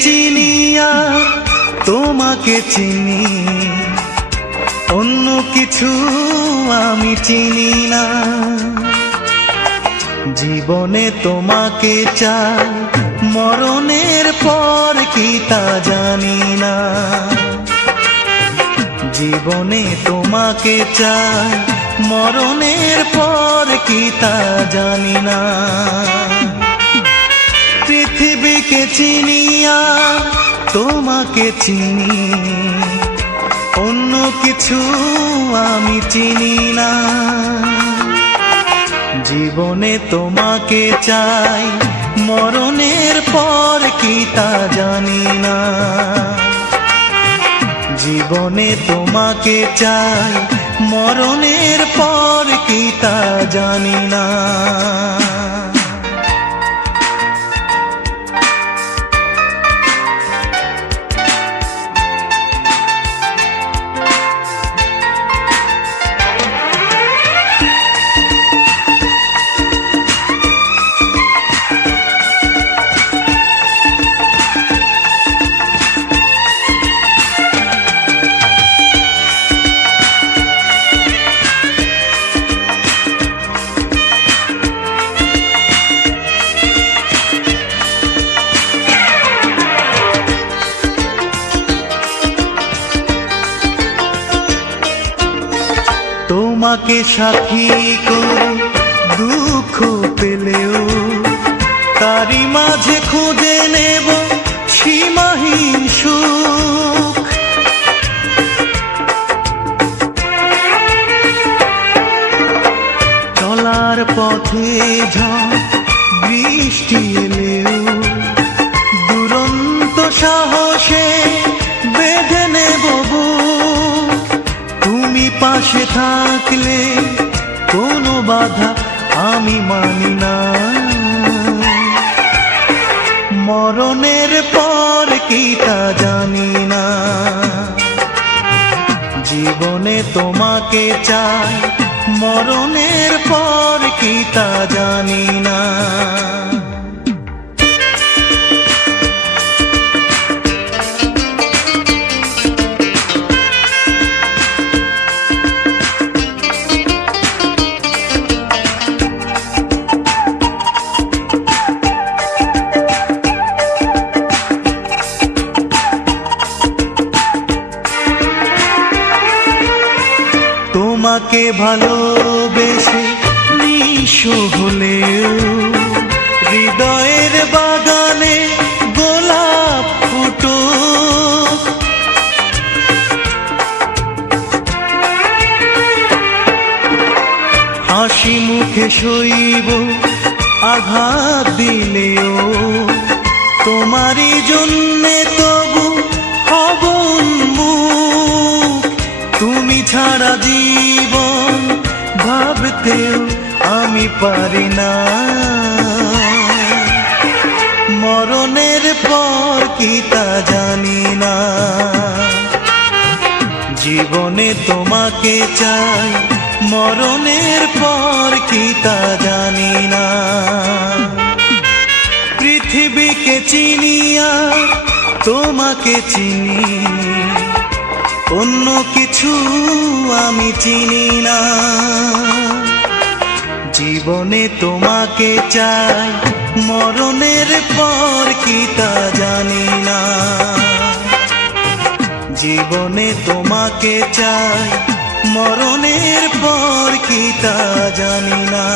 চিনিয়া তোমাকে চিনি। অন্য কিছু আমি চিনি না। জীবনে তোমাকে চাই, মরণের পর কি তা জানি না। জীবনে তোমাকে চাই, মরণের পর কি তা জানি না। চিনিয়া তোমাকে চিনি। অন্য কিছু আমি চিনি না। জীবনে তোমাকে চাই, মরণের পর কি তা জানি না। জীবনে তোমাকে চাই, মরণের পর কি তা জানি না। তোমাকে সাথী করে দুঃখ পেলেও তারই মাঝে খুঁজে নেব সীমাহীন সুখ। চলার পথে ঝড়, বৃষ্টি এলেও দুরন্ত সাহসে পাশে থাকলে কোনো বাধা আমি মানি না। মরণের পর কি তা জানি না। জীবনে তোমাকে চাই, মরণের পর কি তা জানি না। তোমাকে ভালোবেসে নিঃস্ব হলেও হৃদয়ের বাগানে গোলাপ ফুটো। হাসি মুখে সইব আঘাত দিলেও তোমারই জন্যে তবু হব তুমি ছাড়া জীবন ভাবতেও আমি পারি না। মরণের পর কি তা জানি না। জীবনে তোমাকে চাই, মরণের পর কি তা জানি না। পৃথিবীকে চিনিয়া তোমাকে চিনি, অন্য কিছু আমি চিনি না। জীবনে তোমাকে চাই। মরণের পর কি তা জানি না। জীবনে তোমাকে চাই। মরণের পর কি তা জানি না।